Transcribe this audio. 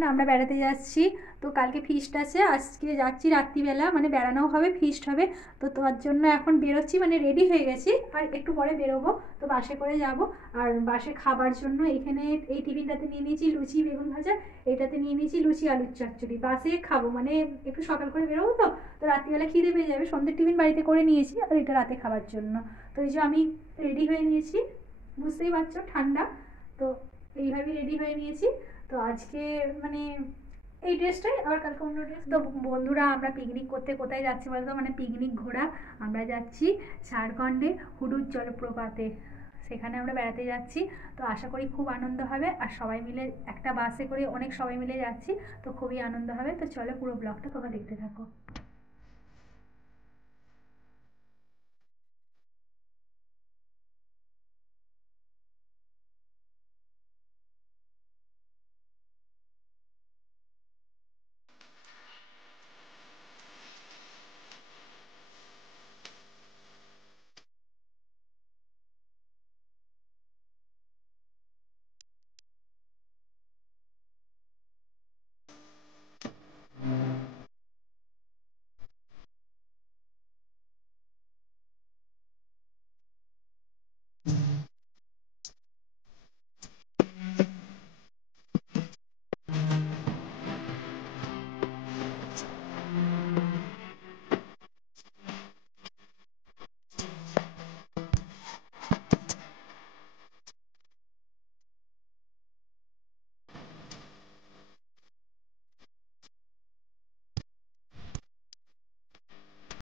না আমরা বেড়াতে যাচ্ছি, তো কালকে ফিস্ট আছে, আজকে যাচ্ছি রাত্রিবেলা, মানে বেড়ানোও হবে ফিস্ট হবে। তো তার জন্য এখন বেরোচ্ছি, মানে রেডি হয়ে গেছি, আর একটু পরে বেরোবো। তো বাসে করে যাব। আর বাসে খাবার জন্য এখানে এই টিফিনটাতে নিয়ে নিয়েছি লুচি বেগুন ভাজা, এটাতে নিয়ে নিয়েছি লুচি আলুর চচ্চড়ি। বাসে খাবো, মানে একটু সকাল করে বেরোবো, তো তো রাত্রিবেলা খিদে পেয়ে যাবে। সন্ধ্যের টিফিন বাড়িতে করে নিয়েছি, আর এটা রাতে খাবার জন্য। তো এই যে আমি রেডি হয়ে নিয়েছি, বুঝতেই পারছো ঠান্ডা, তো এইভাবেই রেডি হয়ে নিয়েছি। তো আজকে মানে এই ড্রেসটাই, আবার কালকে অন্য ড্রেস। তো বন্ধুরা আমরা পিকনিক করতে কোথায় যাচ্ছি বলতো, মানে পিকনিক ঘোরা, আমরা যাচ্ছি ঝাড়খণ্ডে হুডুর জলপ্রপাতে, সেখানে আমরা বেড়াতে যাচ্ছি। তো আশা করি খুব আনন্দ হবে, আর সবাই মিলে একটা বাসে করে অনেক সবাই মিলে যাচ্ছি, তো খুবই আনন্দ হবে। তো চলো পুরো ব্লগটা তোমরা দেখতে থাকো।